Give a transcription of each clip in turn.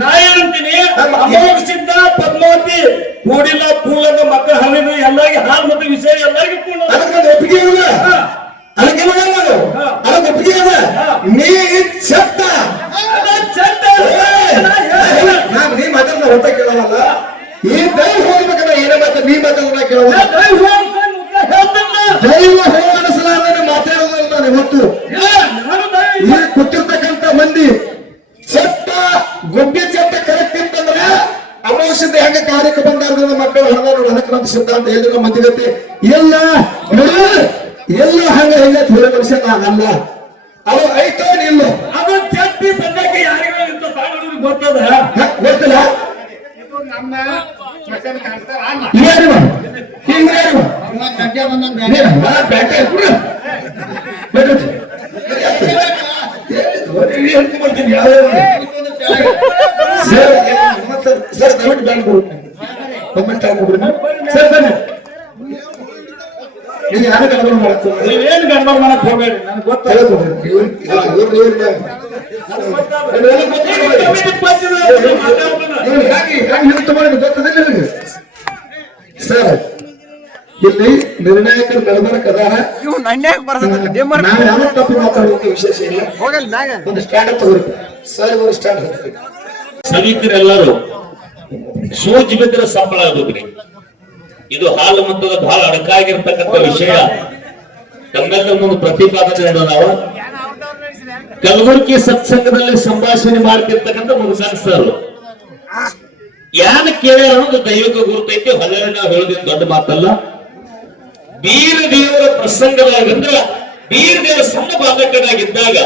ನಾ ಏನಂತೀನಿ ಅಮೋಘ ಸಿದ್ಧ ಪದ್ಮಾವತಿ ಕೂಡಿಲ್ಲ ಕೂಲದ ಮಕ್ಕಳ ಹಲಿನ ಎಲ್ಲಾಗಿ ಹಾಲು ಮತ್ತು ವಿಷಯ ಎಲ್ಲಾಗಿ ಕೂಡ ಒಪ್ಪಿಗೆ ಅದಕ್ಕೆ ಒಪ್ಪಿಗೆ ನೀ ಚಟ್ಟ ನೀ ಮಾತಾಡ ಹೊತ್ತ ಕೇಳವಲ್ಲ ಈ ದೈವ ಹೋಗ್ಬೇಕಲ್ಲ ಏನೇ ಮಾತ ನೀ ಮಾತಾಡ ಕೇಳವ ದೈವ ಹೋಗಸಲಾರ ಮಾತಾಡೋದಿಲ್ಲ ನಾನು ಇವತ್ತು ಇಲ್ಲಿ ಕೂತಿರ್ತಕ್ಕಂಥ ಮಂದಿ ಚಟ್ಟ ಗೊಬ್ಬೆ ಚಟ್ಟ ಕರೆಕ್ಟ್ ಅಂತಂದ್ರೆ ಅಮಾವಾಸ್ಯದ ಹೆಂಗ ಕಾರ್ಯಕ್ಕೆ ಬಂದಾರ ಮಕ್ಕಳು ಹಣದ ಅದಕ್ಕೆ ಸಿದ್ಧಾಂತ ಹೇಳಿದ ಮಂದಿಗತ್ತೆ ಎಲ್ಲ ಎಲ್ಲ ಹಂಗ ಹೆಂಗ ಥೋಡೆ ವರ್ಷ ಆಗಲ್ಲ ಅವು ಐತೋ ನಿಲ್ಲ ಅದು ಚಟ್ಟಿ ಸದ್ಯಕ್ಕೆ ಯಾರಿಗೂ ಇಂತ ಸಾಗುದು ಗೊತ್ತದ ಗೊತ್ತಿಲ್ಲ ನಮ್ಮ ಸರ್ ದಯವಿಟ್ಟು ಬ್ಯಾಂಕ್ ಕಮೆಂಟ್ ಆಗ್ಬಿಡ್ರಿ ಸರ್ ಬನ್ನಿ ನೀವು ಯಾರು ಗಡಬಡ ಮಾಡಕ್ಕೆ ನೀವೇನು ಗಡಬಡ ಮಾಡಕ್ ಹೋಗ್ಬೇಡಿ ನನಗೆ ಗೊತ್ತಾಗ ಸರ್ ಇಲ್ಲಿ ನಿರ್ಣಾಯಕರು ನಡಬರಕ್ ಅದಾರ ನಾವು ಯಾವ ತಪ್ಪು ಮಾತಾಡೋಕೆ ವಿಶೇಷ ಇಲ್ಲ ಒಂದು ಸ್ಟ್ಯಾಂಡ್ ಅಪ್ ತಗೋರಿ ಸರ್ ಒಂದು ಸ್ಟ್ಯಾಂಡ್ ಹಾಕ್ತೀವಿ ಸಭಿಕರೆಲ್ಲರೂ ಸೂಜಿ ಬಿದ್ದರೆ ಸಂಬಳ ಆಗೋದ್ರಿ ಇದು ಹಾಲು ಮತದ ಬಹಳ ಅಡಕಾಗಿರ್ತಕ್ಕಂಥ ವಿಷಯ ತಮ್ಮೆಲ್ಲರ ಮುಂದೆ ಪ್ರತಿಪಾದನೆ ಮಾಡೋಣ ನಾವು ಕಲಬುರಗಿ ಸತ್ಸಂಗದಲ್ಲಿ ಸಂಭಾಷಣೆ ಮಾಡ್ತಿರ್ತಕ್ಕಂಥ ಮುರುಘಾನ್ಸರು ಯಾನ ಕೇಳ್ಯಾರ ಅನ್ನೋದು ದೈವಿಕ ಗುರುತೈತಿ ಹೊಲರೆ ನಾವು ಹೇಳೋದಿನ ದೊಡ್ಡ ಮಾತಲ್ಲ ಬೀರ ದೇವರ ಪ್ರಸಂಗದಾಗಂದ್ರ ಬೀರ ದೇವರ ಸಣ್ಣ ಬಾಲಕನಾಗಿದ್ದಾಗ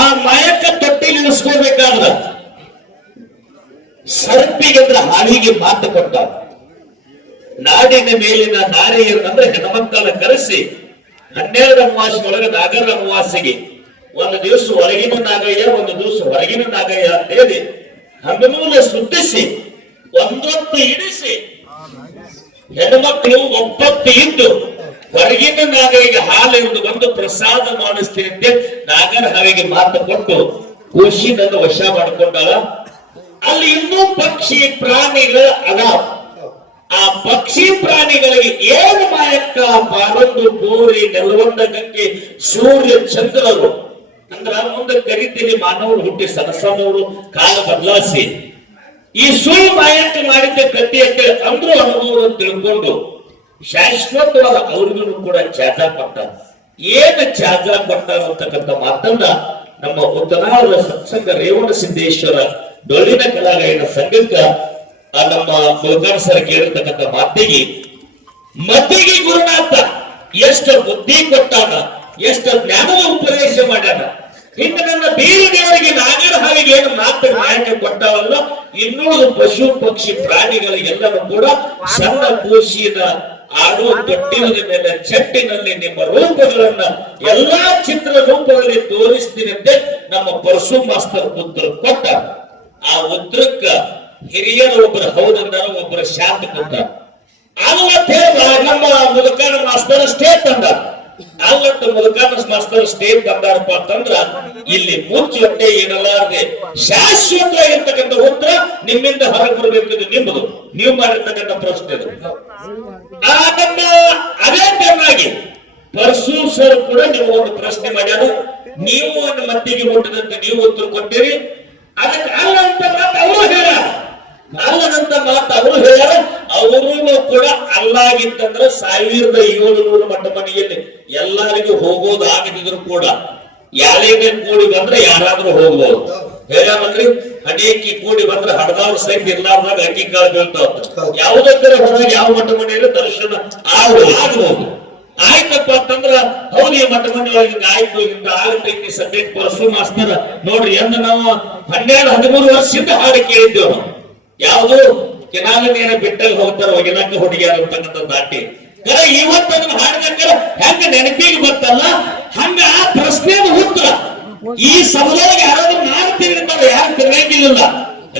ಆ ಮಾಯಕ್ಕ ತೊಟ್ಟಿಲಿ ಇಳಿಸ್ಕೋಬೇಕಾದ್ರ ಸರ್ಪಿಗಂದ್ರ ಹಾವಿಗೆ ಮಾತು ಕೊಟ್ಟ ನಾಡಿನ ಮೇಲಿನ ನಾರಿಯರನ್ನಂದ್ರೆ ಹೆಣ್ಮಕ್ಕಳನ್ನ ಕರೆಸಿ 12 ಅಮಾವಾಸ್ಯೆ ಒಳಗೆ ನಾಗರ ಅಮಾವಾಸ್ಯೆಗೆ ಒಂದು ದಿವಸ ಹೊರಗಿನ ನಾಗಯ್ಯ ಒಂದು ದಿವಸ ಹೊರಗಿನ ನಾಗಯ್ಯ ಅಂತ ಹೇಳಿ ಹಂಗಮೂಲ ಸುತ್ತಿಸಿ ಒಂದೊತ್ತು ಇಡಿಸಿ ಹೆಣ್ಮಕ್ಳು ಒಪ್ಪತ್ತು ಇದ್ದು ಹೊರಗಿನ ನಾಗಯ್ಯಗೆ ಹಾಲು ಎಂದು ಬಂದು ಪ್ರಸಾದ ಮಾಡಿಸ್ತೀನಿ ಅಂತ ನಾಗರ ಹಾವಿಗೆ ಮಾತು ಕೊಟ್ಟು ಖುಷಿನನ್ನು ವಶ ಮಾಡಿಕೊಂಡಾಳ ಅಲ್ಲಿ ಇನ್ನೂ ಪಕ್ಷಿ ಪ್ರಾಣಿಗಳು ಅದಾವ ಆ ಪಕ್ಷಿ ಪ್ರಾಣಿಗಳಿಗೆ ಏನು ಮಾಯಕ್ಕ ಪಾರೊಂದು ಗೋರಿ ನೆಲವೊಂದ ಗಂಗೆ ಸೂರ್ಯ ಚಂದ್ರರು ಅಂದ್ರ ಮುಂದೆ ಕರಿತೀನಿ ಮಾನವರು ಹುಟ್ಟಿ ಸಣ್ಣವರು ಕಾಲ ಬದಲಾಯಿಸಿ ಈ ಸುಳ್ಳು ಮಾಯಕ್ಕ ಮಾಡಿದ್ದ ಕಟ್ಟಿಯಕ್ಕೆ ಅಂದ್ರು ಅನುಭವ ತಿಳ್ಕೊಂಡು ಶಾಶ್ವತವಾದ ಅವ್ರಿಗೂ ಕೂಡ ಚಾಜ ಕೊಟ್ಟಾರ ಏನು ಚಾಜ ಕೊಟ್ಟಾರ ಅಂತಕ್ಕಂಥ ಮಾತನ್ನ ನಮ್ಮ ಉತ್ತರಾದ ಸತ್ಸಂಗ ರೇವಣ ಸಿದ್ದೇಶ್ವರ ಡೊಳ್ಳಿನ ಕಲಾಗಾಯನ ಸಂಘಕ್ಕ ನಮ್ಮ ಮುರುಘಾನ್ಸರ್ ಕೇಳಿರ್ತಕ್ಕಂಥ ಮತ್ತಿಗೆ ಗುರುನಾಥ ಎಷ್ಟು ಬುದ್ಧಿ ಕೊಟ್ಟಾನ ಎಷ್ಟು ಜ್ಞಾನದ ಉಪದೇಶ ಮಾಡ್ಯಾನ ಇನ್ನು ನನ್ನ ಬೀರ ದೇವರಿಗೆ ನಾಗರ ಹಾವಿಗೆ ಏನು ಮಾತು ನಾಯಕ ಕೊಟ್ಟಾವಲ್ಲ ಇನ್ನುಳಿದ ಪಶು ಪಕ್ಷಿ ಪ್ರಾಣಿಗಳಿಗೆಲ್ಲರೂ ಕೂಡ ಸಣ್ಣ ಕೂಸಿನ ಆಡುವ ತೊಟ್ಟಿನ ಮೇಲೆ ಚಟ್ಟಿನಲ್ಲಿ ನಿಮ್ಮ ರೂಪಗಳನ್ನ ಎಲ್ಲಾ ಚಿತ್ರ ರೂಪದಲ್ಲಿ ತೋರಿಸ್ತೀನಿ ಅಂತ ನಮ್ಮ ಪರಶು ಮಾಸ್ತರ್ ಉತ್ತರ ಕೊಟ್ಟ ಆ ಉತ್ತರಕ್ಕ ಹಿರಿಯರು ಒಬ್ಬರು ಹೌದಂದಾರ ಒಬ್ಬರು ಶಾಂತ ಕೊಟ್ಟ ನಮ್ಮ ಮುದುಕಾನ ಮಾಸ್ತರ್ ಸ್ಟೇಟ್ ತಂದ ಅಲ್ಲಂತ ಮುದುಕಾನ ಮಾಸ್ತರ್ ಸ್ಟೇಟ್ ತಂದಾರಪ್ಪ ಅಂತಂದ್ರ ಇಲ್ಲಿ ಮುಚ್ಚು ಹೊಟ್ಟೆ ಏನಲ್ಲಾರದೆ ಶಾಶ್ವತ ಇರ್ತಕ್ಕಂಥ ಉತ್ತರ ನಿಮ್ಮಿಂದ ಹೊರಗೆ ಬರಬೇಕು ನಿಮ್ಮದು ನೀವು ಮಾಡಿರ್ತಕ್ಕಂಥ ಪ್ರಶ್ನೆ ನಮ್ಮ ಅದೇ ಟೈಮ್ನಾಗಿ ಪರಶು ಸರ್ ಕೂಡ ನೀವು ಒಂದು ಪ್ರಶ್ನೆ ಮಾಡ್ಯಾರ ನೀವು ಒಂದು ಮತ್ತಿಗೆ ಮುಟ್ಟಿದಂತೆ ನೀವು ಉತ್ತರ ಕೊಟ್ಟಿರಿ ಅದಕ್ಕೆ ಅಲ್ಲಂತ ಮಾತು ಅವರು ಹೇಳ ಅಲ್ಲದಂತ ಮಾತು ಅವರು ಹೇಳ್ಯಾರ ಅವರು ಕೂಡ ಅಲ್ಲಾಗಿತ್ತಂದ್ರ 1700 ಮಠ ಮನೆಯಲ್ಲಿ ಎಲ್ಲರಿಗೂ ಹೋಗೋದಾಗದಿದ್ರು ಕೂಡ ಯಾರಿಗೆ ಕೂಡಿ ಬಂದ್ರೆ ಯಾರಾದ್ರೂ ಹೋಗ್ಬೋದು ಹೇಳ್ಯಾವಲ್ರಿ ಅನೇಕಿ ಕೂಡಿ ಬಂದ್ರೆ ಹಡದವ್ರ ಸಹಿತ ಇರ್ಲಾರ್ದಾಗ ಅಕ್ಕಿ ಕಾಳು ಬೀಳ್ತಾವ ಯಾವುದಕ್ಕರ ಹೊರಗೆ ಯಾವ ಮಠ ಮನೆಯಲ್ಲಿ ದರ್ಶನ ಆಗ್ಬೋದು ಆಯ್ತಪ್ಪ ಅಂತಂದ್ರ ಹೌದು ಈ ಮಠ ಮನೆ ಒಳಗೆ ಆಯ್ತು ಇಂದ ಆಗತೈತಿ ಸಬ್ಜೆಕ್ಟ್ ಪರಶು ಮಾಸ್ತರ ನೋಡ್ರಿ ಎಂದು ನಾವು 12-13 ವರ್ಷದಿಂದ ಹಾಡು ಕೇಳಿದ್ದೇವೆ ಯಾವುದು ಕೆನಾಲ ನೀರ ಬಿಟ್ಟಲ್ಲಿ ಹೋಗ್ತಾರ ಒಗಿಲಕ್ಕ ಹುಡುಗಿಯಾರ ಅಂತಕ್ಕಂಥ ದಾಟಿ ಇವತ್ತು ಅದನ್ನ ಹಾಡ್ಬೇಕಾರ ಹೆಂಗ ನೆನಪಿಗೆ ಬರ್ತಲ್ಲ ಹಂಗ ಆ ಪ್ರಶ್ನೆ ಉತ್ತರ ಈ ಸಮುದಾಯಕ್ಕೆ ಯಾರಾದ್ರೂ ನಾನು ತಿರುಗಿರ್ತಾರೆ ಯಾರು ತಿರುಗಂಗಿಲ್ಲ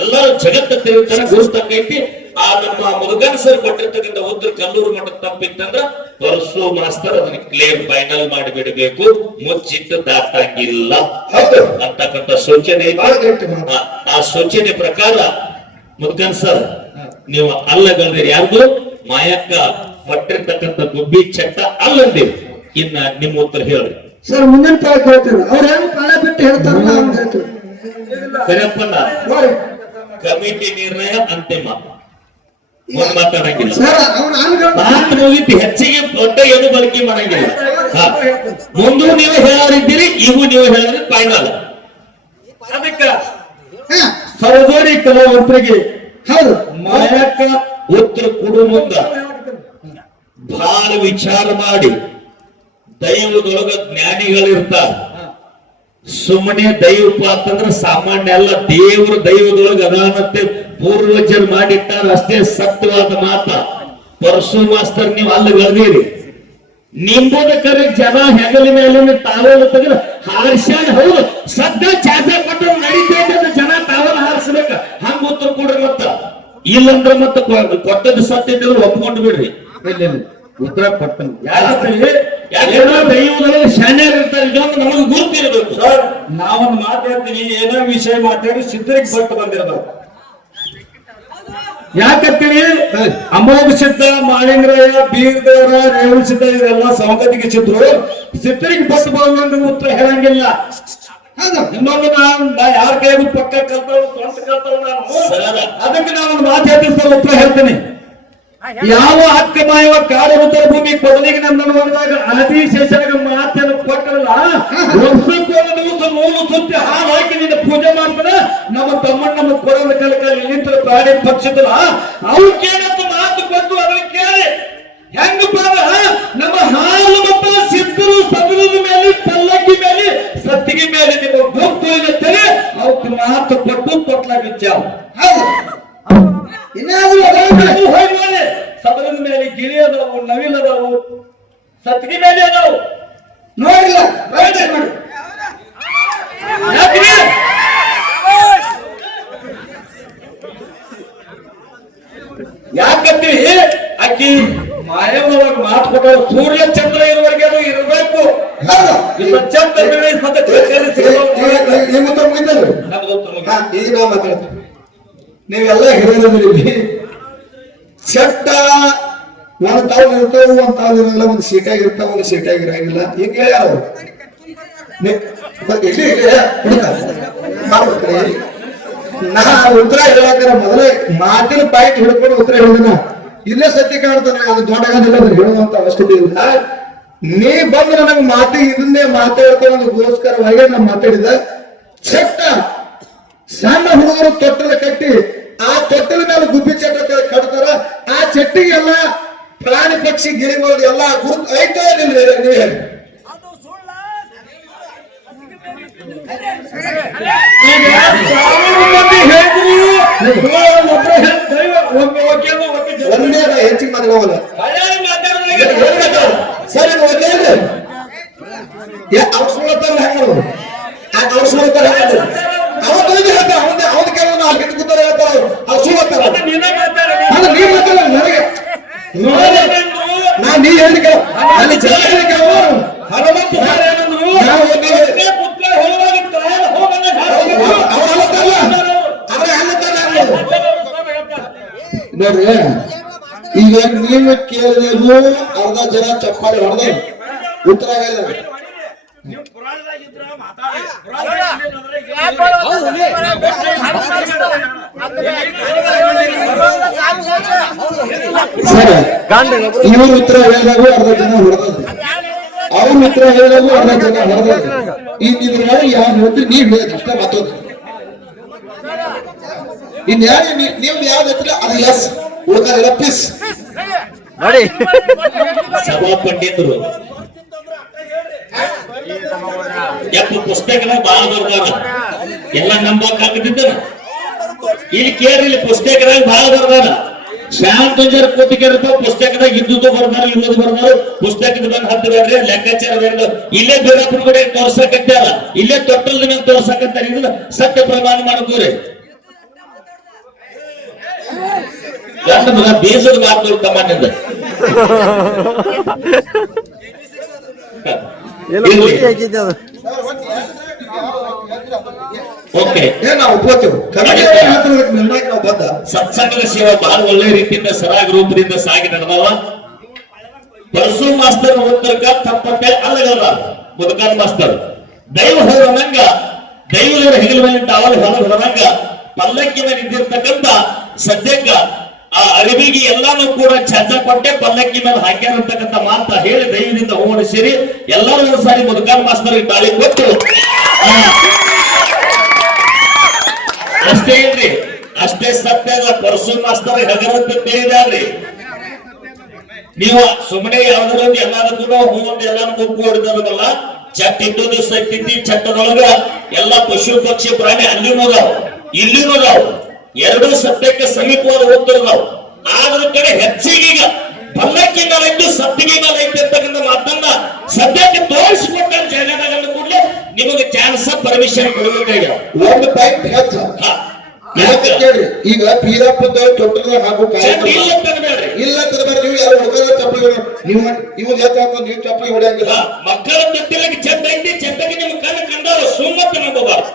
ಎಲ್ಲರೂ ಜಗತ್ತ ತಿರುಗ್ತಾನೆ ಗುರುತಂಗೈತಿ ಆ ನಮ್ಮ ಮುದುಗನ್ ಸರ್ ಕೊಟ್ಟಿರ್ತಕ್ಕಂಥ ಉತ್ತರ ಕಲ್ಲೂರು ಮಠ ತಪ್ಪಿತ್ತಂದ್ರ ಪರಸು ಮಾಸ್ತರ್ ಅದನ್ನ ಕ್ಲಿಯರ್ ಫೈನಲ್ ಮಾಡಿಬಿಡಬೇಕು, ಮುಚ್ಚಿಟ್ಟು ದಾಟಂಗಿಲ್ಲ ಅಂತಕ್ಕಂಥ ಸೂಚನೆ ಇದೆ. ಆ ಸೂಚನೆ ಪ್ರಕಾರ ಮುದುಗನ್ ಸರ್ ನೀವು ಅಲ್ಲಗಲ್ದಿರಿ, ಯಾರ್ದು ಮಾಯಕ್ಕ ಕೊಟ್ಟಿರ್ತಕ್ಕಂಥ ಗುಬ್ಬಿ ಚಟ್ಟ ಅಲ್ಲಂದಿರಿ. ಇನ್ನ ನಿಮ್ಮ ಉತ್ತರ ಹೇಳ್ರಿ ಸರ್. ಮುಂದಿನ ಪಾಠ ಹೇಳ್ತೇವೆ, ಅವ್ರ ಹೆಂಗ್ ಪಾಠ ಬಿಟ್ಟು ಹೇಳ್ತಾರ ನಾವು ಹೇಳ್ತೇವೆ. ಕರೆಯಪ್ಪನ ಕಮಿಟಿ ನಿರ್ಣಯ ಅಂತಿಮ, ಮಾತಾಡಂಗಿಲ್ಲ. ಮಾತು ಮುಗಿತು, ಹೆಚ್ಚಿಗೆ ದೊಡ್ಡ ಏನು ಬಳಕೆ ಮಾಡಂಗಿಲ್ಲ. ಮುಂದೂ ನೀವು ಹೇಳೋರಿದ್ದೀರಿ, ಇವು ನೀವು ಹೇಳಿದ್ರೆ ಫೈನಲ್. ಅದಕ್ಕೆ ಸಹೋದರಿ ಕೆಲವೊಬ್ಬರಿಗೆ ಹೌದು ಮಾಯಕ್ಕ ಉತ್ತರ ಕೊಡುವ ಮುಂದ ಬಹಳ ವಿಚಾರ ಮಾಡಿ, ದೈವದೊಳಗ ಜ್ಞಾನಿಗಳಿರ್ತಾರ. ಸುಮ್ಮನೆ ದೈವಪ್ಪ ಅಂತಂದ್ರೆ ಸಾಮಾನ್ಯ ಅಲ್ಲ, ದೇವರ ದೈವದೊಳಗ ಅದಾನಂತೆ ಪೂರ್ವಜರು ಮಾಡಿಟ್ಟಾರ, ಅಷ್ಟೇ ಸತ್ಯವಾದ ಮಾತ. ಪರಸು ಮಾಸ್ತರ್ ನೀವು ಅಲ್ಲಗಲ್ದಿರಿ, ನಿಂಬುದ ಕರೆ ಜನ ಹೆಗಲ ಮೇಲೆ ತಾವಲ್ ತೆಗೆದು ಹಾರಿಸ್ಯಾನ. ಹೌದು, ಸದ್ಯ ಚಾಚ ಕೊಟ್ಟು ನಡೀತೈತೆ ಅಂತ ಜನ ತಾವಲ್ ಹಾರಿಸ್ಬೇಕ, ಹಂಗ ಉತ್ತರ ಕೊಡ್ರಿ. ಮತ್ತ ಇಲ್ಲಂದ್ರ ಮತ್ತ ಕೊಟ್ಟದ್ದು ಸತ್ಯ ಒಪ್ಕೊಂಡು ಬಿಡ್ರಿ. ಉತ್ತರ ಕೊಟ್ಟ ದೈವದೊಳಗೆ ಶಾನ್ಯರು ಇರ್ತಾರೆ, ಇದೊಂದು ನಮಗೆ ಗುರುತಿರಬೇಕು. ಸರ್, ನಾವೊಂದು ಮಾತಾಡ್ತೀನಿ, ಏನೋ ವಿಷಯ ಮಾತಾಡಿ ಸಿದ್ಧರಿಗೆ ಬಟ್ಟು ಬಂದಿರಬೇಕು. ಯಾಕಂತೇಳಿ ಅಮೋಘ ಸಿದ್ಧ, ಮಾಳಿಂಗರಾಯ, ಬೀರದೇವರ, ರೇವಣ ಸಿದ್ಧ ಇದೆಲ್ಲ ಸಂಗತಿಗೆ ಸಿದ್ರು. ಸಿದ್ಧರಿಗೆ ಬಟ್ಟು ಬಂದು ಉತ್ತರ ಹೇಳಂಗಿಲ್ಲ. ಇನ್ನೊಂದು ನಾ ಯಾರ ಕೈಗೂ ಪಕ್ಕ ಕಲ್ತವ್ ಸ್ವಂತ ಕಲ್ತವ್ ನಾನು. ಅದಕ್ಕೆ ನಾನೊಂದು ಮಾತಾಡ್ತೀನಿ ಸರ್, ಉತ್ತರ ಹೇಳ್ತೀನಿ. ಯಾವ ಹಕ್ಕ ಮಾಯವ ಕಾಡು ಉತ್ತರ ಭೂಮಿ ಕೊಡಲಿಗೆ ನನ್ನನ್ನು ಹೊಡೆದಾಗ ಆದಿಶೇಷನಿಗ ಮಾತನ್ನು ಕೊಟ್ಟರಲ್ಲ, ವರ್ಷಕ್ಕೊಂದು ದಿವಸ 3 ಸುತ್ತಿ ಹಾಲು ಹಾಕಿ ನಿನ್ನ ಪೂಜೆ ಮಾಡ್ತಾರ. ನಮ್ಮ ತಮ್ಮಣ್ಣ ನಮ್ಮ ಕೊಡದ ಕಲಕಲ್ಲಿ ನಿಂತರ ಪ್ರಾಣಿ ಪಕ್ಷಿದಲ್ಲ, ಅವಕ್ಕೇನಂತ ಮಾತು ಕೊಟ್ಟು ಅದನ್ನ ಕೇಳಿ ಹೆಂಗಪ್ಪ ನಮ್ಮ ಹಾಲು ಮತ್ತು ಸಿದ್ಧರು ಸದನದ ಮೇಲೆ, ಪಲ್ಲಕ್ಕಿ ಮೇಲೆ, ಸತ್ತಿಗೆ ಮೇಲೆ ನಿಮ್ಮ ಭಕ್ತು ಇರುತ್ತದೆ. ಅವಕ್ಕೆ ಮಾತು ಕೊಟ್ಟು ಕೊಟ್ಲಾಗಿಚ್ಚಾವ. ಸದನದ ಮೇಲೆ ಗಿಳಿ ಅದಾವು, ನವಿಲ್ ಅದಾವು, ಸತ್ತಿಗೆ ಮೇಲೆ ಅದಾವು. ನೋಡಿಲ್ಲ ಯಾಕಂತೀವಿ, ಅಕ್ಕಿ ಮಾಯವ್ವಾಗ ಮಾತು ಕೊಟ್ಟರು. ಸೂರ್ಯ ಚಂದ್ರ ಇರುವವರೆಗೆ ಅದು ಇರಬೇಕು. ಇಲ್ಲ ಚಂದ್ರ ಈಗ ನಾವು ಮಾತಾಡ್ತೀವಿ. ನೀವೆಲ್ಲ ಹಿರಿಯರಿದ್ದೀರಿ. ಚಟ್ಟ ಒಂದು ತಾವು ಇರ್ತಾವ, ಒಂದ್ ತಾವು ಇರಂಗಿಲ್ಲ, ಒಂದು ಸೀಟಾಗಿ ಇರ್ತಾವ, ಒಂದು ಸೀಟಾಗಿ ಇರಂಗಿಲ್ಲ. ಈಗ ಹೇಳ್ಯಾರ ನಾ ಉತ್ತರ ಹೇಳಕ್ಕಾರ ಮೊದಲೇ ಮಾತಿನ ಪಾಯಿಂಟ್ ಹಿಡ್ಕೊಂಡು ಉತ್ತರ ಹೇಳಿದ. ಇಲ್ಲೇ ಸತ್ಯ ಕಾಣ್ತಾನೆ, ಅದು ದೊಡ್ಡಗಾದಿಲ್ಲ ಹೇಳುವಂತ ಅವಶ್ಯಕತೆ ಇಲ್ಲ. ನೀ ಬಂದು ನನಗೆ ಮಾತಿಗೆ ಇದನ್ನೇ ಮಾತಾಡ್ಕೊಳ್ಳೋದಕ್ಕೋಸ್ಕರವಾಗಿ ನಾ ಮಾತಾಡಿದ. ಚಟ್ಟ ಸಣ್ಣ ಹುಡುಗರು ತೊಟ್ಟದ ಕಟ್ಟಿ ಆ ತೊಟ್ಟದ ಮೇಲೆ ಗುಬ್ಬಿ ಚಟ್ಟ ಕಟ್ತಾರ. ಆ ಚಟ್ಟಿಗೆಲ್ಲ ಪ್ರಾಣಿ ಪಕ್ಷಿ ಗಿರಿಗಳು ಎಲ್ಲ ಗುರುತು ಐತೋ ನೀವು ಹೇಳಿ. ಒಂದೇ ಹೆಚ್ಚಿಗೆ ಮಾತಾಡೋಲ್ಲ ಸರಿ. ಅವ್ರು ಸುಳ್ತಾರ ಹೆಂಗ ಅವ್ರು ಸುಳ್ತಾರ ಅವತ್ತು ಹೇಳ್ತಾರೆ, ಅವನ ಕೆಲವು ನಾವು ಹಿಟ್ಟು ಕೂತಾರೆ ಹೇಳ್ತಾರೆ, ಅವ್ರು ಸುಳ್ತಾರ. ನೀವ್ ಮಾತಾಡ ನನಗೆ ನಾ ನೀ ಹೇಳಿ ಅಲ್ಲಿ ನೋಡ್ರಿ. ಈಗ ನೀವು ಕೇಳಿದೆವು, ಅರ್ಧ ಜನ ಚಪ್ಪಾಳಿ ಹೊಡೆದ ಉತ್ತರ ಇವ್ರ ಉತ್ತರ ಹೇಳಿದಾಗೂ ಅರ್ಧ ಜನ ಹೊಡೆದ್ರಿ, ಅವ್ರ ಉತ್ತರ ಹೇಳಿದಾಗೂ ಅರ್ಧ ಜನ ಹೊಡೆದ್ರಿ. ಇದ್ರ ಯಾವ ಹೇಳ್ತೀರಿ ನೀವ್ ಹೇಳಿದ ಅಷ್ಟೇ ಮತ್ತೊಂದು. ಇನ್ಯಾವ ನೀವು ಯಾವ್ದು ಹತ್ರ ಅದು ಎಸ್, ಉಳ್ಕಾದಿಲ್ಲ ಪಿಸ್. ಸಭಾ ಪಂಡಿತರು ಪುಸ್ತಕ ಬಾಳ ಬರ್ದಾರ, ಎಲ್ಲ ನಂಬಕ್ ಆಗದಿದ್ದ. ಇಲ್ಲಿ ಕೇಳ್ರಿ, ಪುಸ್ತಕದಾಗ ಬಾಳ ಬರ್ದಾರ. ಶಾಂತಂಜರ್ ಕೂತಿಕೆರಪ್ಪ ಪುಸ್ತಕದಾಗ ಇದ್ದುದು ಬರ್ದಾರ, ಇನ್ನೊಂದು ಬರ್ದಾರ. ಪುಸ್ತಕದ ಬಂದು ಹತ್ತು ಬೇಡ್ರಿ, ಲೆಕ್ಕಾಚಾರ ಬೇಡ. ಇಲ್ಲೇ ಬೇರಪ್ಪನ ಕಡೆ ತೋರ್ಸಕತ್ತಾರ, ಇಲ್ಲೇ ತೊಟ್ಟಲ್ದ ಮೇಲೆ ತೋರ್ಸಕತ್ತಾರ. ಇದನ್ನ ಸತ್ಯ ಪ್ರಮಾಣ ಮಾಡ್ಕೋರಿ. ಗಂಡ ಮಗ ಬೀಜದ ಮಾತು ತಮ್ಮನಿಂದ ಓಕೆ ನಾವು ಒಪ್ಕೋತೇವೆ ಕನ್ನಡ ನಾವು ಬದ್ಧ. ಸತ್ಸಂಗದ ಸೇವೆ ಬಹಳ ಒಳ್ಳೆ ರೀತಿಯಿಂದ ಸರಾಗ ರೂಪದಿಂದ ಸಾಗಿ ನಡೆದವ. ಪರಸು ಮಾಸ್ತರ್ ಉತ್ತರಕ ತಪ್ಪಟ್ಟೆ ಅಲ್ಲಗಲ್ಲ ಮುದುಕಾನ್ ಮಾಸ್ತರ್ ದೈವ ಹೋದಂಗ ದೈವದ ಹೆಗಲ ಮೇಲೆ ಅವಳು ಹೊರದಂಗ ಪಲ್ಲಕ್ಕಿನ ನಿಂತಿರ್ತಕ್ಕಂಥ ಸದ್ಯಕ್ಕ ಆ ಅರಿವಿಗೆ ಎಲ್ಲಾನು ಕೂಡ ಛಜ್ಜ ಕೊಟ್ಟೆ ಪಲ್ಲಕ್ಕಿ ಮೇಲೆ ಹಾಕ್ಯಾರಂತಕ್ಕಂಥ ಮಾತ ಹೇಳಿ ದೈವದಿಂದ ಹೋಗೋಣ ಸೇರಿ ಎಲ್ಲರೂ ಒಂದ್ಸಾರಿ ಮುದುಕಾನ್ ಮಾಸ್ತರ್ ತಾಳಿ ಕೊಟ್ಟು ಅಷ್ಟೇ ಏನ್ರಿ ಅಷ್ಟೇ ಸತ್ಯದ ಪರಸು ಮಾಸ್ತರ್ ಹೆಗರಂತ ತಿಳಿದಾರ್ರಿ. ನೀವು ಸುಮ್ಮನೆ ಯಾವ್ದ್ರಲ್ಲಿ ಎಲ್ಲದಕ್ಕೂ ಹೂವಂತ ಎಲ್ಲಾನು ಮುಗ್ಗು ಹೊಡೆದಲ್ಲ ಚಟ್ ಇದ್ದದ್ದು ಸತ್ತಿದ್ದಿ ಚಟ್ಟದೊಳಗ ಎಲ್ಲ ಪಶು ಪಕ್ಷಿ ಪ್ರಾಣಿ ಅಲ್ಲಿನೂ ಅದಾವ ಇಲ್ಲಿನೂ ಅದಾವ. ಎರಡೂ ಸತ್ಯಕ್ಕೆ ಸಮೀಪವಾದ ಉತ್ತರದಾವ್. ಆದ್ರ ಕಡೆ ಹೆಚ್ಚಿಗೀಗ ಪಲ್ಲಕ್ಕಿ ಮೇಲೆ ಇದ್ದು ಸತ್ತಿಗೆ ಮೇಲೆ ಐತೆ ಅಂತಕ್ಕಂಥ ಮಾತನ್ನ ಸದ್ಯಕ್ಕೆ ತೋರಿಸಿಕೊಟ್ಟ ಜಗದಾಗ ಕೂಡಲೇ ನಿಮಗೆ ಚಾನ್ಸ್ ಪರ್ಮಿಷನ್ ಕೊಡಬೇಕಾಗ ಒಂದು ಪಾಯಿಂಟ್ ಹೆಚ್ಚು ಕೇಳಿ. ಈಗ ಬೀರಪ್ಪದ ತೊಟ್ಟದ ಹಾಗೂ ಇಲ್ಲ ತರಬೇಡ ನೀವು ಯಾರು ಹುಡುಗರ ಚಪ್ಪಲಿ ನೀವು ಇವ್ ಯಾಕೆ ನೀವು ಚಪ್ಪಲಿ ಹೊಡೆಯಂಗಿಲ್ಲ. ಮಕ್ಕಳ ತೊಟ್ಟಿಲಾಗಿ ಚೆಂದ ಐತಿ ಚೆಂದಾಗಿ ನಿಮ್ ಕಣ್ಣು ಕಂಡಾವ ಸುಮ್ಮತ್ತೆ ನಂಬಬಾರ್ದು.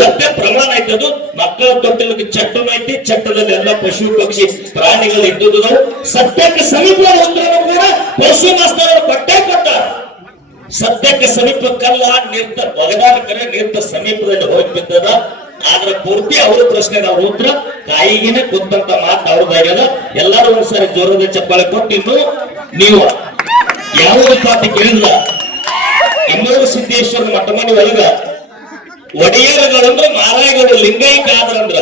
ಸತ್ಯ ಪ್ರಮಾಣ ಐತದು. ಮಕ್ಕಳ ತೊಟ್ಟಿಲಕ್ಕೆ ಚಟ್ಟನು ಐತಿ ಚಟ್ಟದಲ್ಲಿ ಎಲ್ಲ ಪಶು ಪಕ್ಷಿ ಪ್ರಾಣಿಗಳು ಇದ್ದುದು. ಸತ್ಯಕ್ಕೆ ಸಮೀಪ ಉತ್ತರನು ಕೂಡ ಪಶು ಮಾಸ್ತರರು ಕೊಟ್ಟೇ ಕೊಟ್ಟ. ಸತ್ಯಕ್ಕೆ ಸಮೀಪಕ್ಕಲ್ಲ ನಿಂತ ಒಗದಾದ ಕರೆ ನಿಂತ ಸಮೀಪದಲ್ಲಿ ಹೋಗಿ ಬಿದ್ದದ. ಆದ್ರ ಪೂರ್ತಿ ಅವ್ರ ಪ್ರಶ್ನೆ ಅವ್ರ ಉತ್ತರ ತಾಯಿಗಿನ ಕುಂತಂತ ಮಾತು ಅವ್ರದಾಗ್ಯದ. ಎಲ್ಲರೂ ಒಂದ್ಸರಿ ಜೋರದ ಚಪ್ಪಾಳೆ ಕೊಟ್ಟಿದ್ದು ನೀವು ಯಾವುದೇ ಪಾತಿ ಕೇಳಿಲ್ಲ. ಇನ್ನೂರು ಸಿದ್ದೇಶ್ವರ ಮಠ ಮನೆ ಒಳಗ ಒಡೆಯರುಗಳಂದ್ರ ಮಾರಾಯಗಳು ಲಿಂಗೈಕ ಆದ್ರಂದ್ರ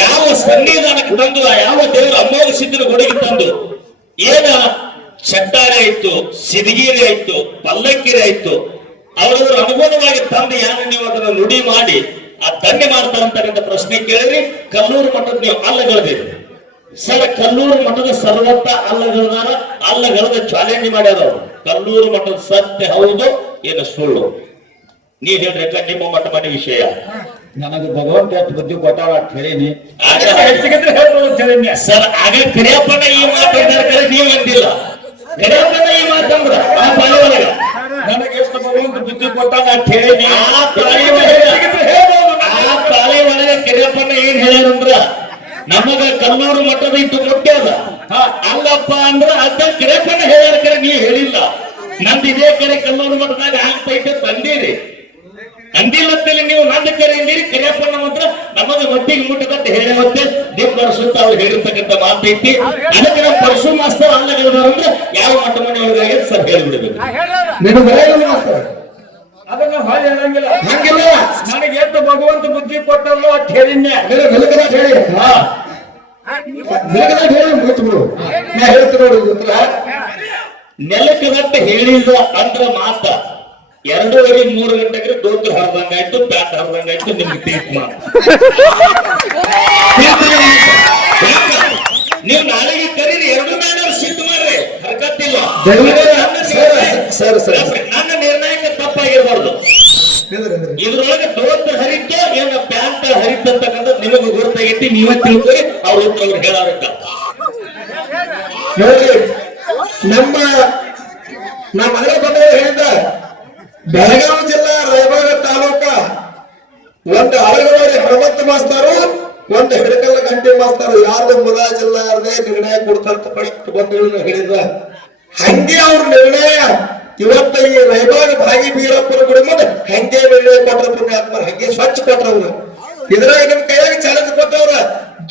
ಯಾವ ಸನ್ನಿಧಾನಕ್ಕೆ ತಂದು ಯಾವ ದೇವರು ಅಮ್ಮೋಗ ಸಿದ್ಧನ ಗುಡಿಗೆ ತಂದು ಏನ ಚಟ್ಟಾರೆ ಆಯ್ತು ಸಿದಗೀರಿ ಆಯ್ತು ಪಲ್ಲಕ್ಕಿರಿ ಆಯ್ತು ಅವರದ್ರ ಅನುಗುಣವಾಗಿ ತಂದು ಯಾರು ನೀವು ಅದನ್ನ ನುಡಿ ಮಾಡಿ ಆ ದಂಡೆ ಮಾಡ್ತಾರಂತಕ್ಕಂಥ ಪ್ರಶ್ನೆ ಕೇಳಿದ್ರಿ. ಕಲ್ಲೂರು ಮಠದ ನೀವು ಅಲ್ಲಗಳೆದಿರಿ ಸರ್. ಕಲ್ಲೂರು ಮಠದ ಸರ್ವತ್ತ ಅಲ್ಲಗಳೆದಾರ ಅಲ್ಲಗಳೆದ ಚಾಲೆಂಜ್ ಮಾಡ್ಯಾರ. ಕಲ್ಲೂರು ಮಠದ ಸತ್ಯ ಹೌದು ಏನು ಸುಳ್ಳು ನೀವ್ ಹೇಳ್ರಿ ನಿಮ್ಮ ಮಠ ಮನೆ ವಿಷಯ. ನನಗೆ ಭಗವಂತ ಎಷ್ಟು ಬುದ್ಧಿ ಕೊಟ್ಟಾವ ಅಂತ ಹೇಳೀನಿ ಸರ್. ಆಗ ಕರಿಯಪ್ಪನ ಈ ಮಾತಾಡಿದ್ರೆ ನೀವು ಎಂದಿಲ್ಲ. ಕರಿಯಪ್ಪನ ಈ ಮಾತಂದ್ರ ಆ ಪಾಲೆ ಒಳಗ ನನಗೆ ಎಷ್ಟು ಭಗವಂತ ಬುದ್ಧಿ ಕೊಟ್ಟಾವ ಅಂತ ಹೇಳೀನಿ. ಆ ಪಾಲೆ ಒಳಗ ಕರಿಯಪ್ಪನ ಏನ್ ಹೇಳ್ಯಾರಂದ್ರ ನಮಗ ಕಲ್ಲೂರು ಮಠದ ಇಟ್ಟು ಮುಟ್ಟ್ಯಾದ ಅಲ್ಲಪ್ಪ ಅಂದ್ರ ಅದ ಕರಿಯಪ್ಪನ ಹೇಳ್ಯಾರ ಕರೆ ನೀವು ಹೇಳಿಲ್ಲ. ನಂದು ಇದೇ ಕರೆ ಕಲ್ಲೂರು ಮಠದಾಗ ಆಗ್ತೈತೆ ತಂದೀರಿ ಅಂದಿಲ್ಲತ್ತಲ್ಲಿ ನೀವು ನಂದ ಕರೆ ಅಂದಿರಿ. ಕರಿಯಪ್ಪನ ಮಾತ್ರ ನಮಗ ಒಟ್ಟಿಗೆ ಮುಟ್ಟದಂತ ಹೇಳಿ ಮತ್ತೆ ದೇವ್ ಸುತ್ತ ಅವ್ರು ಹೇಳಿರ್ತಕ್ಕಂಥ ಮಾತೈತಿ. ಅದಕ್ಕೆ ನಾವು ಪರಶು ಮಾಸ್ತರ್ ಅಲ್ಲಗಲ್ದಾರಂದ್ರೆ ಯಾವ ಮಠ ಮನೆ ಒಳಗಾಗಿ ಸರ್ ಹೇಳಿಬಿಡ್ಬೇಕು. ಅದನ್ನ ಹೊಳೆ ಹೇಳಂಗಿಲ್ಲ. ಹಂಗಿಲ್ಲ ನನಗೆ ಎಷ್ಟು ಭಗವಂತ ಬುದ್ಧಿ ಕೊಟ್ಟಲ್ಲೋ ಅಂತ ಹೇಳಿದ್ನೆ. ಹೇಳಿ ನೆಲಕ್ಕೆ ಗಂಟೆ ಹೇಳಿದ ಅಂದ್ರ ಮಾತ 2:30 ಗಂಟೆಗೆ ದೋತ್ರ ಹರಿದಂಗಾಯ್ತು ಪ್ಯಾಟ್ ಹರಿದಂಗಾಯ್ತು ನಿಮ್ಗೆ ತೀರ್ಪು ಮಾಡ. ನೀವು ನಾಳೆಗೆ ಕರೀರಿ 2 ಮೇಲೆ ಸಿಟ್ಟು ಮಾಡ್ರಿ ಹರ್ಕತ್ತಿಲ್ಲ. ನನ್ನ ನಿರ್ಣಯಕ್ಕೆ ತಪ್ಪಾಗಿರ್ಬಾರ್ದು. ಇದ್ರೊಳಗೆ ದೋತ್ರ ಹರಿತು ಏನ ಪ್ಯಾಂಟ್ ಹರಿತಕ್ಕಂಥ ನಿಮಗೆ ಗುರುತಾಗೈತಿ. ನೀವೇ ತಿಳ್ಕೊರಿ ಅವ್ರ ಉತ್ತರ ಅವ್ರು ಹೇಳಾರಕ್ಕ ನೋಡ್ರಿ. ನಮ್ಮ ಮನೆ ಬಂದ ಹೇಳಿದ ಬೆಳಗಾವಿ ಜಿಲ್ಲಾ ರಾಯಬಾಗ ತಾಲೂಕ ಒಂದು ಅಳಗವಾಡಿ ಹನುಮಂತ ಮಾಸ್ತರು ಒಂದು ಹಿಡಕಲ್ಲ ಗಂಟೆ ಮಾಸ್ತರು ಯಾರ್ದು ಮುಲಾಜಿಲ್ಲ ಯಾರದೇ ನಿರ್ಣಯ ಕೊಡ್ತಂತ ಫಸ್ಟ್ ಬಂಧುಗಳನ್ನ ಹೇಳಿದ. ಹಂಗೆ ಅವ್ರ ನಿರ್ಣಯ ಇವತ್ತ ಈ ರಾಯಬಾಗ ಭಾಗಿ ಬೀರಪ್ಪನ ಗುಡಿ ಮುಂದೆ ಹಂಗೆ ನಿರ್ಣಯ ಕೊಟ್ರ ಪುಣ್ಯಾತ್ಮ ಹಂಗೆ ಸ್ವಚ್ಛ ಕೊಟ್ರವ್ರು. ಇದ್ರಾಗ ನಿಮ್ ಕೈಯಾಗ ಚಾಲೆಂಜ್ ಕೊಟ್ಟವ್ರ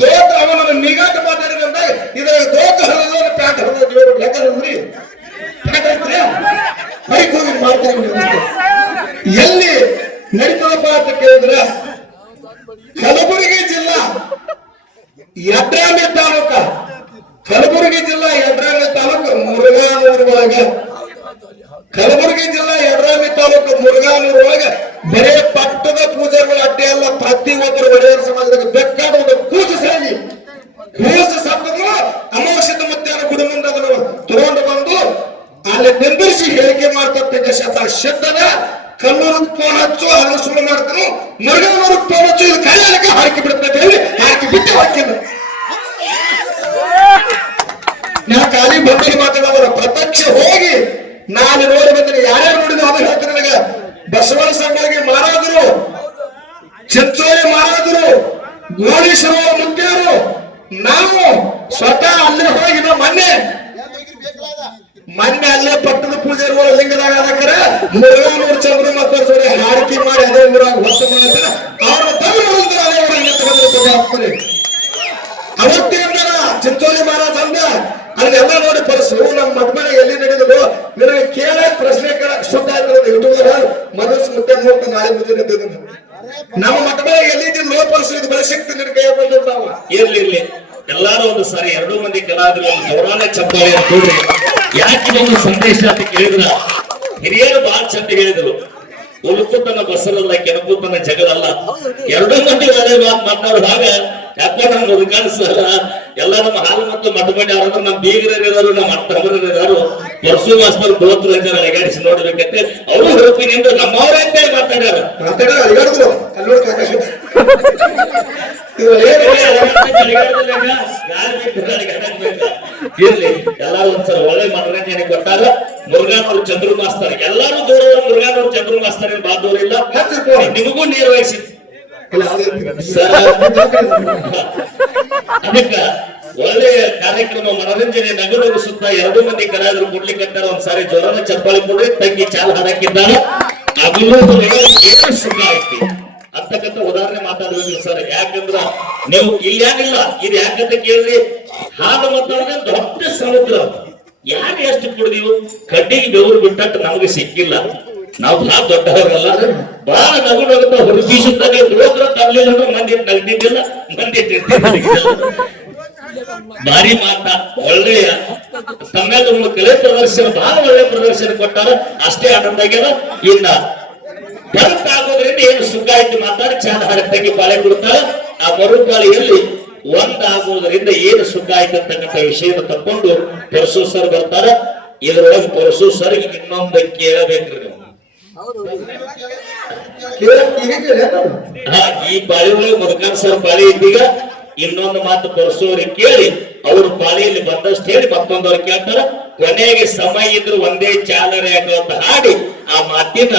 ದೋತ ಅವನ ನಿಗಾಟ ಮಾತಾಡಿದಂದಾಗ ಇದ್ರಾಗ ದೋತ ಹರಿದ ಪ್ಯಾಂಟ್ ಹರಿದ್ರಿ ಎಲ್ಲಿ ನಡೀತದಪ್ಪ ಅಂತ ಕೇಳಿದ್ರ ಕಲಬುರಗಿ ಜಿಲ್ಲಾ ಯಡ್ರಾಮಿ ತಾಲೂಕ ಕಲಬುರಗಿ ಜಿಲ್ಲಾ ಯಡ್ರಾಮಿ ತಾಲೂಕು ಮುರುಘಾನೂರು ಒಳಗ ಕಲಬುರಗಿ ಜಿಲ್ಲಾ ಯಡ್ರಾಮಿ ತಾಲೂಕು ಮುರುಘಾನೂರು ಒಳಗ ಬರೇ ಪಟ್ಟದ ಪೂಜೆಗಳು ಅಡ್ಡೆ ಅಲ್ಲ. ಪ್ರತಿ ಒಬ್ಬರು ಒಡೆಯರ ಸಮಾಜದಾಗ ಬೇಕಾದ ಒಂದು ಕೂಸು ಸಾಗಿ ಕೂಸು ಸತ್ತನ್ನು ಅಮಾವಾಸ್ಯದ ಮಧ್ಯಾಹ್ನ ಗುಡಿ ಮುಂದೆ ಅದನ್ನು ತಗೊಂಡು ಬಂದು ಅಲ್ಲಿ ನಿಂದಿರಿಸಿ ಹೇಳಿಕೆ ಮಾಡ್ತಕ್ಕ ಶಬ್ದದ ಕಲ್ಲೂರು ಫೋನ್ ಹಚ್ಚು ಅದನ್ನು ಸುಳ್ಳು ಮಾಡ್ತಾನು. ಮುರುಘಾನೂರು ಫೋನ್ ಹಚ್ಚು ಇದು ಕೈಯಲ್ಲಿಗೆ ಹಾಕಿ ಬಿಡ್ತದೆ ಹೇಳಿ ಹಾಕಿ ಬಿಟ್ಟು ಹಾಕಿಲ್ಲ. ನಾ ಖಾಲಿ ಬಂದಿಗೆ ಮಾತಾಡೋದ್ರ ಪ್ರತ್ಯಕ್ಷ ಹೋಗಿ ನಾನು ನೋಡಿ ಬಂದ್ರೆ ಯಾರ್ಯಾರು ನೋಡಿದ್ರು ಅದು ಹೇಳ್ತಾರೆ ನನಗ. ಬಸವನ ಸಂಘಗಳಿಗೆ ಮಹಾರಾಜರು, ಚಿಂಚೋಳಿ ಮಹಾರಾಜರು, ಗೋಳೀಶ್ವರ ಮುಖ್ಯರು, ನಾವು ಸ್ವತಃ ಅಲ್ಲೇ ಹೋಗಿ ನಾವು ಮೊನ್ನೆ ಅಲ್ಲೇ ಪಟ್ಟದ ಪೂಜೆ ಲಿಂಗದಾಗ ಅದಕ್ಕರ ಮುರುಘಾನೂರು ಚಂದ್ರ ಮತ್ತೊಂದು ಹಾಡಿಕೆ ಮಾಡಿ ಅದೇ ಊರಾಗ ಹೊತ್ತು ಮಾಡ್ತಾರೆ. ಅವರ ಅವತ್ತಿನ ಚಿಂಚೋಳಿ ಮಹಾರಾಜ ಅಂದ ಅದನ್ನೆಲ್ಲ ನೋಡಿ ಪರಸು ನಮ್ಮ ಮಠ ಮನೆ ಎಲ್ಲಿ ನಡೆದ್ರು ನಿನಗೆ ಕೇಳ ಪ್ರಶ್ನೆ ಕೇಳಕ್ ಶುದ್ಧ ಆಗ್ತದೆ. ಯೂಟ್ಯೂಬ್ ಮನಸ್ಸು ಮುದ್ದೆ ನೋಡ್ತಾ ನಾಳೆ ಮುಂಜಾನೆ ನಮ್ಮ ಮಠ ಮನೆ ಎಲ್ಲಿದ್ದು ಲೋ ಪರಸು ಇದು ಬರೀ ಸಿಕ್ತು ನಿನ್ ಕೈ ಬಂದಿರ್ತಾವ. ಇರ್ಲಿ ಎಲ್ಲಾರು ಒಂದು ಸಾರಿ ಎರಡೂ ಮಂದಿ ಕೆಲವಾದ್ರು ಗೌರವನೇ ಚಪ್ಪಾಳೆ ಕೂಡ್ರಿ. ಯಾಕೆ ಒಂದು ಸಂದೇಶ ಅಂತ ಕೇಳಿದ್ರ ಹಿರಿಯರು ಬಹಳ ಚಂದ ಹೇಳಿದ್ರು. ಉಳುಕುತನ ಬಸರಲ್ಲ, ಕೆಣಕುತನ ಜಗಳಲ್ಲ. ಎರಡೂ ಮಂದಿ ಒಳ್ಳೆ ಮಾತು ಮಾತಾಡುವಾಗ ಯಾಕೋ ನಮ್ಮ ಮುದುಕಾಣಿಸಲ್ಲ. ಎಲ್ಲ ನಮ್ಮ ಹಾಲು ಮತ್ತು ಮಠಬಂಡಿ ಅವರಂದ್ರೆ ನಮ್ಮ ಬೀಗರರಿದಾರು, ನಮ್ಮ ತಮ್ಮರಿದಾರು, ಪರಸು ಮಾಸ್ತರ್ ಗೋತ್ರ ಅಲಗಾಡಿಸಿ ನೋಡ್ಬೇಕಂತೆ ಅವರು ಹುರುಪಿನಿಂದ ನಮ್ಮವರೇ ಅಂತ ಮಾತಾಡ್ಯಾರ. ಅಲಿಗಾಡಿದ್ರು ಇರ್ಲಿ ಎಲ್ಲಾರು ಒಂದ್ಸಲ ಒಳ್ಳೆ ಮನರಂಜನೆ ಕೊಟ್ಟಾಗ ಮುರುಘಾನೂರು ಚಂದ್ರು ಮಾಸ್ತರ್ ಎಲ್ಲಾರು ದೂರ ಮುರುಘಾನೂರು ಚಂದ್ರು ಮಾಸ್ತರ್ ಏನ್ ಬಾದೂರಿಲ್ಲ. ನಿಮಗೂ ನಿರ್ವಹಿಸಿ ಅದಕ್ಕ ಒಳ್ಳೆಯ ಕಾರ್ಯಕ್ರಮ ಮನರಂಜನೆ ನಗರದ ಸುತ್ತ ಎರಡು ಮಂದಿ ಕಲಾವಿದರು ಕೊಡ್ಲಿಕ್ಕಂತಾರ. ಒಂದ್ಸಾರಿ ಜ್ವರನ ಚಪ್ಪಾಳಿ ಕೊಡ್ರಿ. ತಂಗಿ ಚಾಲ್ ಹಾಕಿದ್ದಾರ ಸುಖ ಐತಿ ಅಂತಕ್ಕಂಥ ಉದಾಹರಣೆ ಮಾತಾಡ್ಬೇಕು ಸರ್. ಯಾಕಂದ್ರ ನೀವು ಇಲ್ಲಿ ಏನಿಲ್ಲ ಇದು ಯಾಕಂತ ಕೇಳಿದ್ರಿ, ಹಾಲು ಮಾತಾಡಿದ್ರೆ ದೊಡ್ಡ ಸಮುದ್ರ. ಯಾರು ಎಷ್ಟು ಕುಡಿದೀವು ಕಡ್ಡಿಗೆ ಬೆವರು ಬಿಟ್ಟಂತ ನಮಗೆ ಸಿಕ್ಕಿಲ್ಲ. ನಾವು ಬಹಳ ದೊಡ್ಡವರಲ್ಲ, ಬಹಳ ನಗು ನಗುತ್ತಾ ಹುಡುಗಿಸುತ್ತಾನೆ ಹೋದ್ರ ತರಲಿಲ್ಲ ಮಂದಿ ನಗ್ದಿದ್ದಿಲ್ಲ, ಮಂದಿ ಭಾರಿ ಮಾತಾ ಒಳ್ಳೆಯ ತಮ್ಮೆಲ್ಲ ಕಲೆ ಪ್ರದರ್ಶನ ಬಹಳ ಒಳ್ಳೆ ಪ್ರದರ್ಶನ ಕೊಟ್ಟಾರ. ಅಷ್ಟೇ ಆನಂದ ಆಗ್ಯದ. ಇನ್ನ ಬೆಳಕು ಆಗೋದ್ರಿಂದ ಏನು ಸುಖ ಆಯ್ತು ಮಾತಾಡಿ ಚಾದ ಹರಟಕ್ಕೆ ಪಾಳೆ ಕೊಡ್ತಾರ. ಆ ಮರುಪಾಳಿಯಲ್ಲಿ ಒಂದಾಗುವುದರಿಂದ ಏನು ಸುಖ ಆಯ್ತು ಅಂತಕ್ಕಂಥ ವಿಷಯವನ್ನು ತಕ್ಕೊಂಡು ಪರಸು ಸರ್ ಬರ್ತಾರ. ಇದರೊಳಗೆ ಪರಸು ಸರ್ ಇನ್ನೊಂದು ಕೇಳಬೇಕ್ರಿ ನೀವು. ಈ ಪಾಳಿ ಒಳಗೆ ಮುದುಕಾನ್ ಸರ್ ಪಾಳಿ ಇದ್ದೀಗ ಇನ್ನೊಂದು ಮಾತು ಪರಸೋರಿಗೆ ಕೇಳಿ ಅವರು ಪಾಳಿಯಲ್ಲಿ ಬಂದಷ್ಟು ಹೇಳಿ ಮತ್ತೊಂದವ್ರು ಕೇಳ್ತಾರ. ಕೊನೆಗೆ ಸಮಯ ಇದ್ರು ಒಂದೇ ಚಾಲನೆ ಅಂತ ಹಾಡಿ ಆ ಮಾತಿನ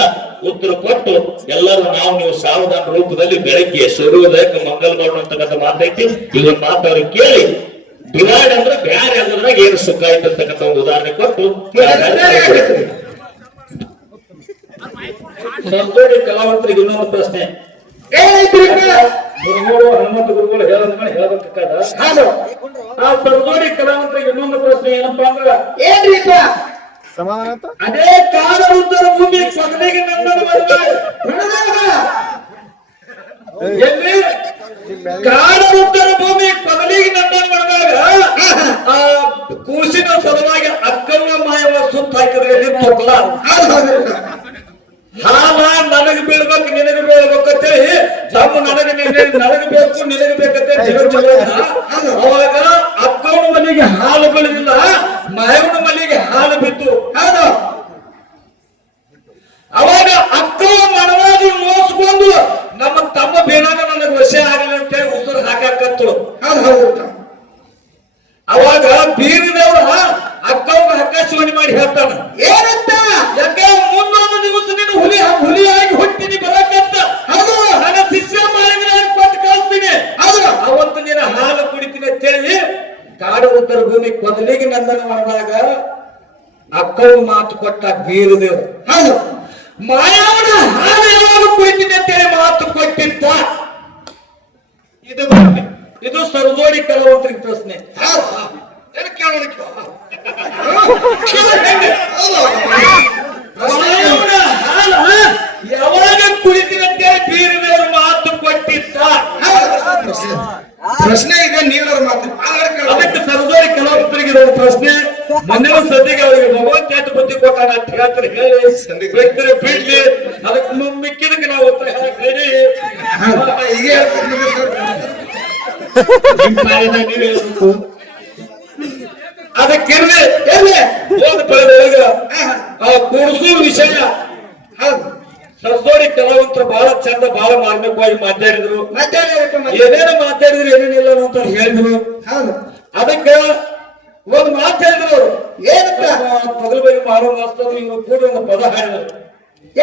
ಉತ್ತರ ಕೊಟ್ಟು ಎಲ್ಲರೂ ನಾವು ನೀವು ಸಾವಧಾನ ರೂಪದಲ್ಲಿ ಬೆಳಗ್ಗೆ ಸೂರ್ಯೋದಯಕ್ಕೆ ಮಂಗಲ್ ಮಾಡುವಂತಕ್ಕಂಥ ಮಾತೈತಿ. ಈಗ ಮಾತು ಅವ್ರಿಗೆ ಕೇಳಿ ಡಿವೈಡ್ ಅಂದ್ರೆ ಬ್ಯಾರೆ ಆಗೋದ್ರಾಗ ಏನು ಸುಖ ಆಯ್ತು ಅಂತಕ್ಕಂಥ ಒಂದು ಉದಾಹರಣೆ ಕೊಟ್ಟು ಸಂತೋಷಿ ಕಲಾವಂತರಿಗೆ ಇನ್ನೊಂದು ಪ್ರಶ್ನೆ. ಗುರುಗಳು ಹನುಮಂತ ಗುರುಗಳು ಹೇಳಂದ್ಮೇಲೆ ಹೇಳ್ಬೇಕಾದ ಆ ಸರ್ಜೋಡಿ ಕಲಾವಂತರಿಗೆ ಇನ್ನೊಂದು ಪ್ರಶ್ನೆ ಏನಪ್ಪಾ ಅಂದ್ರ ಅದೇ ಕಾಲ ಉತ್ತರ ಭೂಮಿ ಪದವಿಗೆ ನಂದನ ಎಲ್ಲಿ ಕಾಲ ಉತ್ತರ ಭೂಮಿ ಪದವಿಗೆ ನಂದನ ಮಾಡಿದಾಗ ಆ ಕೂಸಿನ ಸಲುವಾಗಿ ಅಕ್ಕನ ಮಾಯವ ಸುತ್ತ ಹಾಕಿದ್ರೆ ತೊಕ್ಲ ಹಾಲ ನನಗೆ ಬೀಳ್ಬೇಕು ನಿನಗೆ ಬೀಳ್ಬೇಕು ಅಂತೇಳಿ ತಮ್ಮ ನನಗೆ ಬೇಕು ನಿನಗೆ ಬೇಕಂತ ಅವಾಗ ಅಕ್ಕನ ಮನೆಗೆ ಹಾಲು ಬೆಳೆದಿಲ್ಲ, ಮಾಯವನ ಮನೆಗೆ ಹಾಲು ಬಿತ್ತು. ಅವಾಗ ಅಕ್ಕ ಮನವಾಗಿ ಮೋಸ್ಕೊಂಡು ನಮ್ಮ ತಮ್ಮ ಬೇನಾಗ ನನಗೆ ವಶ ಆಗಲಿ ಅಂತೇಳಿ ಉಸಿರು ಹಾಕತ್ತಳು. ಅವಾಗ ಬೀರಿದವ್ರ ಅಕ್ಕವ್ಗ ಆಕಾಶವಾಣಿ ಮಾಡಿ ಹೇಳ್ತಾನ ಏನಂತ, ಯಾಕೆ ಮುಂದೊಂದು ದಿವಸ ನೀನು ಹುಲಿಯಾಗಿ ಹುಟ್ಟಿನಿ ಬರಕಂತ. ಹೌದು, ನನ್ನ ಶಿಷ್ಯ ಮಾಡಿದ್ರೆ ಕೊಟ್ಟು ಕಳಿಸ್ತೀನಿ. ಹೌದು, ಅವತ್ತು ನೀನು ಹಾಲು ಕುಡಿತೀನಿ ಅಂತೇಳಿ ಕಾಡು ಉತ್ತರ ಭೂಮಿ ಕೊದಲಿಗೆ ನಂದನ ಮಾಡಿದಾಗ ಅಕ್ಕವ್ಗ ಮಾತು ಕೊಟ್ಟ ಬೀರಿದೇವ್ರು. ಹೌದು, ಮಾಯವನ ಹಾಲು ಯಾವಾಗ ಕುಡಿತೀನಿ ಅಂತೇಳಿ ಮಾತು ಕೊಟ್ಟಿದ್ದ. ಇದು ಸರ್ಜೋಡಿ ಕಲಾವಂತರಿಗೆ ಪ್ರಶ್ನೆ. ಯಾವಾಗ ಕುಳಿತಿನಂತೆ ಬೀರಿದವರು ಮಾತು ಕೊಟ್ಟಿದ್ದ. ಪ್ರಶ್ನೆ ಇದೆ, ನೀವರ ಮಾತು ಅದಕ್ಕೆ ಸರ್ಜೋಡಿ ಕಲಾವಂತರಿಗೆ ಇರೋ ಪ್ರಶ್ನೆ. ಮೊನ್ನೆ ಸದ್ಯಗೆ ಅವರಿಗೆ ಭಗವಂತ ಎಷ್ಟು ಬುದ್ಧಿ ಕೊಟ್ಟಾನ ಅಂತ ಹೇಳ್ತಾರೆ. ಹೇಳಿ ವ್ಯಕ್ತಿಗೆ ಬಿಡ್ಲಿ, ಅದಕ್ಕೆ ಮಿಕ್ಕಿದಕ್ಕೆ ನಾವು ಉತ್ತರ ಹೇಳಿ ಈಗ ಅದಕ್ಕೆ ಕೂಡಿಸೋ ವಿಷಯ ಸರ್ಜೋಡಿ ಕಲಾವಂತರು ಬಹಳ ಚಂದ ಬಹಳ ಮಾರ್ಮಿಕವಾಗಿ ಮಾತಾಡಿದ್ರು. ಏನೇನು ಮಾತಾಡಿದ್ರು ಏನೇನಿಲ್ಲ ಅಂತ ಹೇಳಿದ್ರು. ಅದಕ್ಕ ಒಂದು ಮಾತು ಹೇಳಿದ್ರು ಅವರು. ಏನಂತ ತೊಗಲು ಬೈ ಮಾಡೋ ಮಾಸ್ತರು ಇವರು ಕೂಡಿ ಒಂದು ಪದ ಹಾಡಿದರು.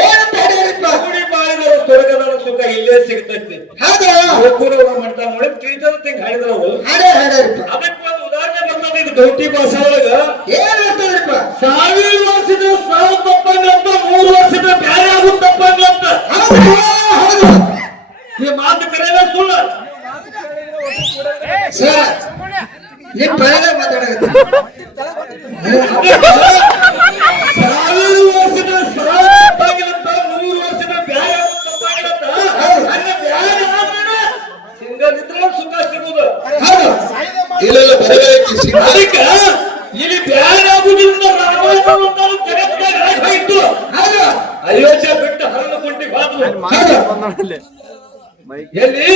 ಏನಂತ ಹೇಳಿದ್ರಪ್ಪ? ಕೂಡಿ ಮಾಡಿದವರು ಸ್ವರ್ಗದ ಸುಖ ಇಲ್ಲೇ ಸಿಗ್ತೈತಿ. ಹೌದಾ? ಒಬ್ಬರು ಮಾಡ್ತಾ ನೋಡಿ ತಿಳಿದ ತಿಂಗ್ ಹಾಡಿದ್ರು ಅವರು. ಹಾಡ್ಯಾರಪ್ಪ. ಅದಕ್ಕೆ ಒಂದು ಉದಾಹರಣೆ ಬರ್ತದೆ ಇದು ಗೌಟಿ ಭಾಷೆ ಒಳಗ. ಏನ್ ಹೇಳ್ತಾರಪ್ಪ? 1000 ವರ್ಷದ ಸಾವು ತಪ್ಪಂಗಂತ 3 ವರ್ಷದ ಬ್ಯಾರೆ ಆಗುತ್ತಪ್ಪಂಗಂತ. ಹೌದು. ಈ ಮಾತು ಕರೆಯಲ್ಲ ಸುಳ್ಳ. ಸರ್ ಈ ಪ್ರಯಾಣ ಮಾತಾಡೋದು 1000 ವರ್ಷದ ಸಾವು ತಪ್ಪಂಗಂತ 3 ವರ್ಷದ ಬ್ಯಾರೆ ಆಗುತ್ತಪ್ಪಂಗಂತ. ಹಂಗ ಬ್ಯಾರೆ ಆದ್ರೆ ಸಿಂಗಲ್ ಇದ್ರೆ ಸುಖ ಸಿಗುದು. ಹೌದು. ಇಲ್ಲ ಅದಕ್ಕೆ ಇಲ್ಲಿ ಬ್ಯಾರೆ ಆಗುದಿಲ್ಲ. ರಾಮಾಯಣ ಅಂತ ಜಗತ್ತಿನಾಗ ಆಗೋಯ್ತು. ಹೌದು. ಅಯೋಧ್ಯ ಬಿಟ್ಟು ಹರಣ ಕುಂಟಿ ಹೋದ್ರು. ಹೌದು. ಎಲ್ಲಿ